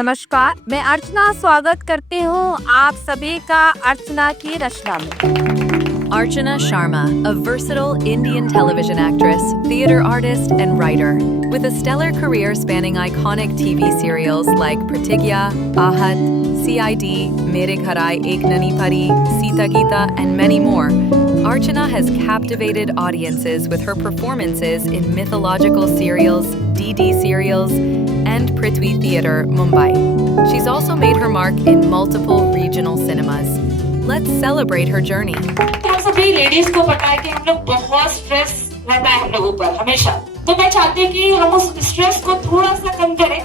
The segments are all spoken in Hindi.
नमस्कार, मैं अर्चना स्वागत करती हूँ आप सभी का अर्चना की रचना में। Archana Sharma, a versatile Indian television actress, theater artist, and writer. With a stellar career spanning iconic TV serials like Pratigya, Ahat, CID, Mere Gharai Ek Nani Pari, Sita Geeta, and many more, Archana has captivated audiences with her performances in mythological serials, DD serials, and Prithvi Theatre, Mumbai. She's also made her mark in multiple regional cinemas. Let's celebrate her journey. सभी लेडीज को पता है कि हम लोग बहुत स्ट्रेस रहता है हम लोगों पर हमेशा, तो मैं चाहती हूँ कि हम उस स्ट्रेस को थोड़ा सा कम करें।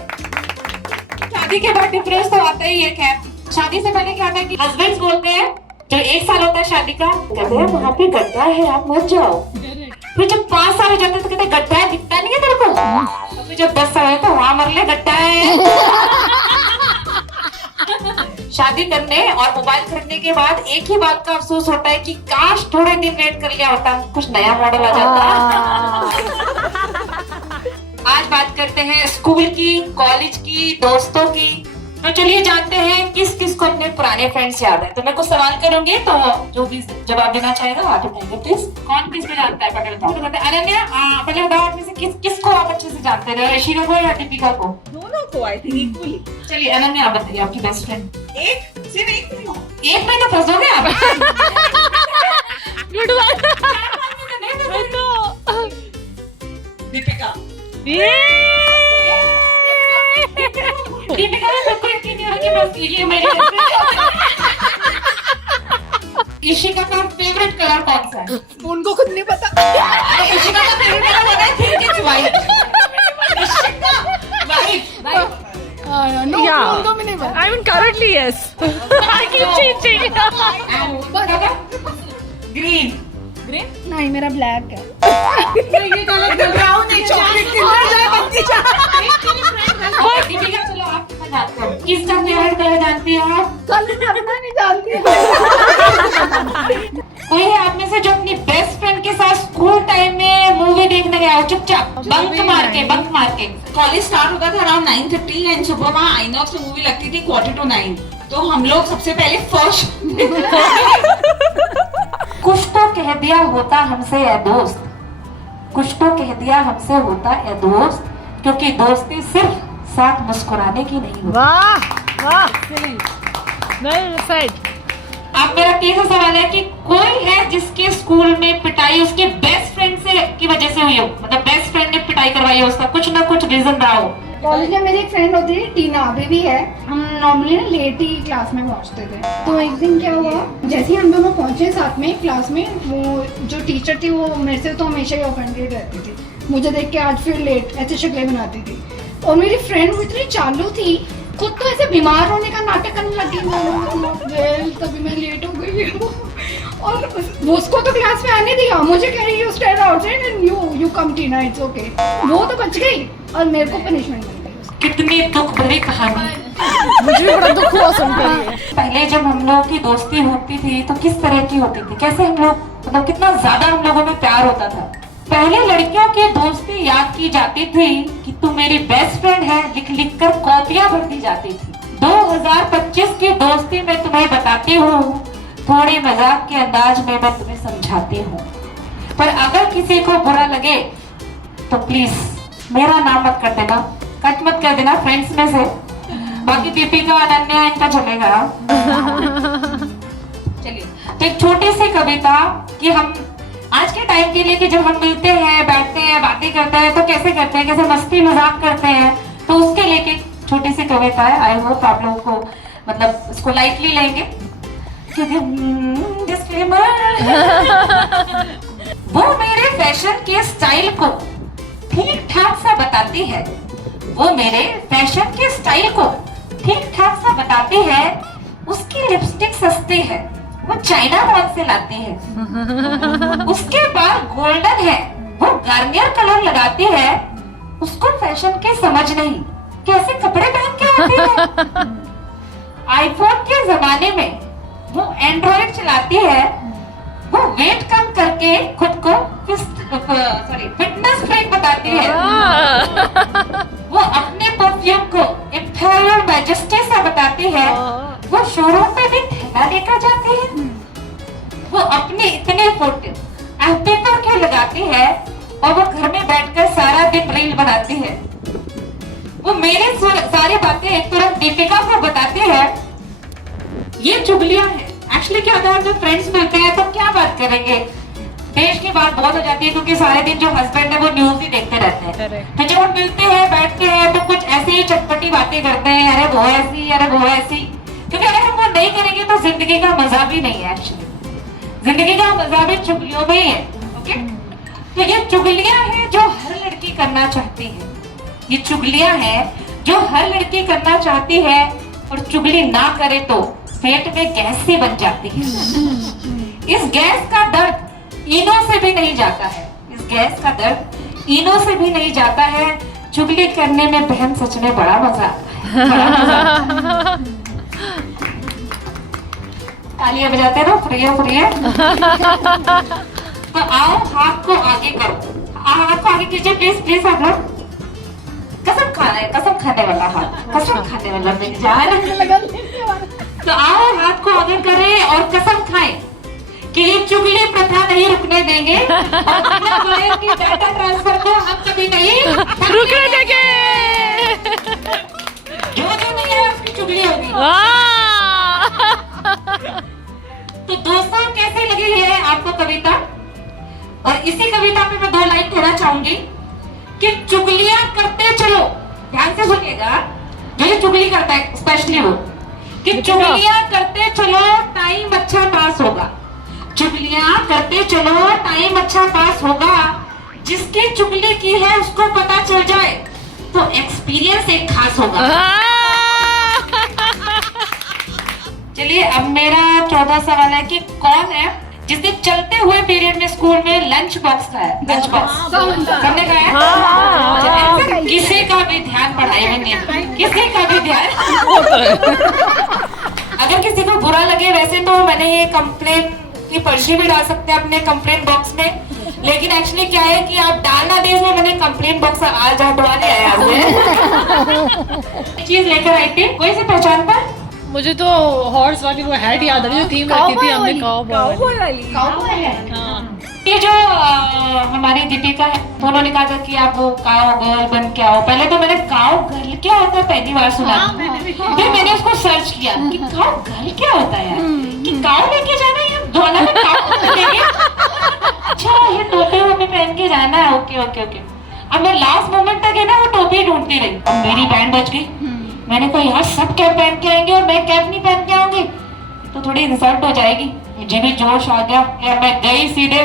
शादी के बाद डिप्रेस तो आता ही है। खैर, शादी से पहले क्या होता है कि हस्बैंड्स बोलते हैं, जो 1 साल होता है शादी का, कहते हैं वहाँ पे गड्ढा है आप मत जाओ। फिर जब 5 साल हो जाते हैं तो कहते हैं गड्ढा है दिखता नहीं है तेरे को। फिर जब 10 साल है तो वहाँ मर ले गड्ढा है। शादी करने और मोबाइल खरीदने के बाद एक ही बात का अफसोस होता है कि काश थोड़े दिन वेट कर लिया होता, कुछ नया मॉडल आ जाता। आज बात करते हैं स्कूल की, कॉलेज की, दोस्तों की। तो चलिए जानते हैं किस किस को अपने पुराने फ्रेंड्स याद है। तो मैं कुछ सवाल करूंगी तो जो भी जवाब देना चाहेगा आप उठाएंगे प्लीज। कौन किस पे जानता है पहले बताओ। अनन्या पहले बताओ, आप में से किसको आप अच्छे से जानते हैं, ऋषिका को या दीपिका को? दोनों को आई थिंक इक्वली। चलिए अनन्या आप बताइए आपकी बेस्ट फ्रेंड। सिर्फ एक एक में तो फंसोगे आप। दीपिका। दीपिका में सबको यकीन नहीं हो रहा कि बस ये मेरी ऋषिका का फेवरेट कलर कौन सा है? उनको खुद नहीं पता। ऋषिका का फेवरेट कलर पता है? Think it's white. Rishika white. No, उनको भी नहीं पता। I mean currently yes. I keep changing. Green. Green? नहीं, मेरा ब्लैक है। ये गलत है। ब्राउन है, चॉकलेट किंडर जॉय बनती जा। दीपिका चलो आप कितना जानते हो? किसका फेवरेट कलर जानती हो आप? कलर अपना नहीं जानती। कोई है आप में से जो अपनी बेस्ट फ्रेंड के साथ स्कूल टाइम में मूवी देखने गया हो चुपचाप बंक मार के? कॉलेज स्टार्ट होता था अराउंड 9:30 एंड सुबह वहाँ आइनॉक्स में मूवी लगती थी 8:45। तो हम लोग सबसे पहले फर्स्ट कुछ तो कह दिया होता हमसे ए दोस्त, कुछ तो कह दिया हमसे होता ए दोस्त, क्योंकि दोस्ती सिर्फ साथ मुस्कुराने की नहीं होती। वाह वाह, वेल सेड। अब मेरा तीसरा सवाल है कि कोई है जिसके स्कूल में पिटाई उसके बेस्ट फ्रेंड से की वजह से हुई हो, मतलब बेस्ट फ्रेंड ने पिटाई करवाई हो, उसका कुछ ना कुछ रीजन रहा हो। कॉलेज में मेरी एक फ्रेंड होती है टीना, अभी भी है। हम नॉर्मली ना लेट ही क्लास में पहुंचते थे। तो एक दिन क्या हुआ, जैसे ही हम दोनों पहुंचे साथ में क्लास में, वो जो टीचर थी वो मेरे से तो हमेशा ही ऑफेंडेड रहती थी। मुझे देख के आज फिर लेट ऐसे शक्लें बनाती थी। और मेरी फ्रेंड वो इतनी चालू थी, खुद तो ऐसे बीमार होने का नाटक करने लगी। तभी मैं लेट हो गई। और उसको तो क्लास में आने दिया, मुझे कह रही you stand outside and you come Tina, it's okay. वो तो बच गई और मेरे को पनिशमेंट मिल गई। कितनी दुख भरी कहानी। मुझे भी बड़ा दुख हुआ सुनकर। पहले जब हम लोगों की दोस्ती होती थी तो किस तरह की होती थी, कैसे हम लोग, मतलब कितना ज्यादा हम लोगों में प्यार होता था। पहले लड़कियों की दोस्ती याद की जाती थी कि तू मेरी बेस्ट फ्रेंड है, लिख लिख कर कॉपियां भर दी जाती थी। 2025 की दोस्ती में तुम्हें बताती हूँ, थोड़ी मजाक के अंदाज में मैं तुम्हें समझाती हूँ, पर अगर किसी को बुरा लगे तो प्लीज मेरा नाम मत कर देना, कट मत कर देना फ्रेंड्स में से। बाकी दीपिका, अनन्या इनका चलेगा। चलिए, तो एक छोटी सी कविता कि हम आज के टाइम के लिए कि जब हम मिलते हैं, बैठते हैं, बातें करते हैं तो कैसे करते हैं, कैसे मस्ती मजाक करते हैं, तो उसके लेके छोटी सी कविता है। आई होप आप लोगों को मतलब इसको लाइटली लेंगे, क्योंकि डिस्क्लेमर। वो मेरे फैशन के स्टाइल को ठीक ठाक सा बताती है, वो मेरे फैशन के स्टाइल को ठीक ठाक सा बताती है। उसकी लिपस्टिक सस्ती है, वो चाइना मॉल से लाती है। उसके बाल गोल्डन है, वो गार्नियर कलर लगाती है। उसको फैशन की समझ नहीं, कैसे कपड़े पहन के आती है। आईफोन के जमाने में वो एंड्रॉइड चलाती है। वो वेट कम करके खुद को फिटनेस फ्रीक बताती है। वो अपने परफ्यूम को इम्पेरियल मैजेस्टी सा बताती है। वो शोरूम पे भी थैला लेकर जाती है। वो अपने इतने फोटो पेपर क्यों लगाती है और वो घर में बैठकर सारा दिन रील बनाती है। वो मेरे सारी बातें तुरंत दीपिका को बताती है। ये चुगलियां हैं। एक्चुअली क्या होता है, जब फ्रेंड्स मिलते हैं तो क्या बात करेंगे, देश की बात बहुत हो जाती है क्योंकि सारे दिन जो हस्बैंड है वो न्यूज ही देखते रहते हैं। तो जब हम मिलते हैं बैठते हैं तो कुछ ऐसे ही चटपटी बातें करते हैं, अरे वो ऐसी, अरे वो ऐसी। क्योंकि अगर हम वो नहीं करेंगे तो जिंदगी का मजा भी नहीं है। एक्चुअली जिंदगी का मजा भी चुगलियों में ही है। ओके, तो ये चुगलियां हैं जो हर लड़की करना चाहती है। ये चुगलियां हैं जो हर लड़की करना चाहती है और चुगली ना करे तो पेट में गैस सी बन जाती है। इस गैस का दर्द इनो से भी नहीं जाता है। इस गैस का दर्द इनो से भी नहीं जाता है। चुगली करने में बहन सच में बड़ा मजा आता है, बड़ा मजा आता है। तालियां बजाते रहो, फ्री फ्री। तो आओ हाथ को आगे करो, हाथ को आगे कीजिए प्लीज प्लीज। आप लोग कसम खा रहे हैं, कसम खाने वाला हाथ, कसम खाने वाला मेरी जान। तो आओ हाथ को आगे करें और कसम खाएं कि ये चुगली प्रथा नहीं रुकने देंगे और कि डाटा ट्रांसफर को हम कभी नहीं रुकने देंगे। जो नहीं है उसकी चुगली होगी। तो दोस्तों कैसे लगी है आपको कविता? और इसी कविता में मैं 2 लाइन कहना चाहूंगी कि चुगलियां करते चलो। ध्यान से सुनिएगा, जो ये चुगली करता है स्पेशली वो, कि चुगलियां करते चलो टाइम अच्छा पास होगा। चुगलियां करते चलो टाइम अच्छा पास होगा। जिसकी चुगली की है उसको पता चल जाए तो एक्सपीरियंस एक खास होगा। चलिए अब मेरा 14 सवाल है कि कौन है जिसने चलते हुए पीरियड में स्कूल में लंच बॉक्स खाया? लंच बॉक्स सबने खाया? किसी का भी ध्यान पढ़ाई में नहीं, किसी का भी ध्यान। अगर किसी को बुरा लगे वैसे तो मैंने ये कंप्लेन की पर्ची भी डाल सकते हैं अपने कंप्लेन बॉक्स में, लेकिन एक्चुअली क्या है कि आप डालना दे इसलिए मैंने कंप्लेन बॉक्स आज हटवाने आया चीज लेकर आई थी। कोई से पहचान पर? मुझे तो हॉर्स वाली वो हैट याद आ रही, जो थीम रखी थी हमने काउबॉय वाली। ये जो हमारी दीपिका है, उन्होंने कहा था कि आप वो काउ गर्ल बन के आओ। पहले तो मैंने काउ गर्ल क्या होता है पहली बार सुना, फिर मैंने उसको सर्च किया कि काउ गर्ल क्या होता है यार, कि काउ लेके जाना है धोना में काउ लेके, अच्छा ये टोपी वोपी पहन के जाना है। Okay okay okay. अब मैं लास्ट मोमेंट तक है ना वो टोपी ढूंढती रही। अब मेरी बैंड बच गई। मैंने कहा यार सब कैप पहन के आएंगे और मैं कैप नहीं पहन के आऊंगी तो थोड़ी इंसल्ट हो जाएगी। मुझे भी जोश आ गया या मैं गई सीधे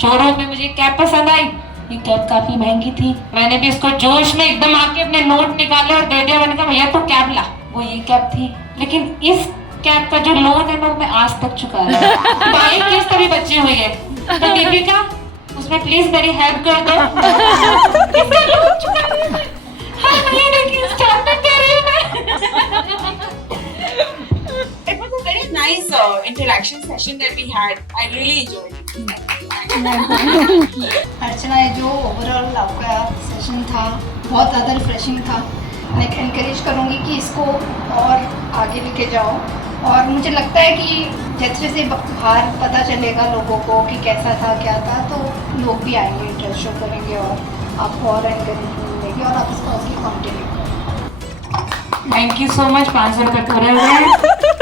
शोरूम में। मुझे कैप पसंद आई, ये कैप काफी महंगी थी। मैंने भी इसको जोश में एकदम आके अपने नोट निकाले और दे दिया। मैंने कहा भैया तो कैप ला। वो ये कैप थी, लेकिन इस कैप का जो लोन है ना मैं आज तक चुका रहा हूँ। बाइक किस्त भी बची हुई है। तो दीपिका उसमें प्लीज मेरी हेल्प कर दो। इसका लोन चुका हर महीने की इंस्टॉलमेंट दे रही हूँ मैं। It was a very nice interaction session that we had. I really enjoyed it. अर्चना ये जो ओवरऑल आपका सेशन था बहुत ज़्यादा रिफ्रेशिंग था। मैं एनकरेज करूँगी कि इसको और आगे लेके जाओ। और मुझे लगता है कि जैसे जैसे बाहर पता चलेगा लोगों को कि कैसा था क्या था तो लोग भी आएंगे, इंटरेस्ट शो करेंगे और आपको और एनकरेजमेंट मिलेगी और आप इसको आगे कंटिन्यू करें। Thank you so much. 500 रुपये पूरे हुए।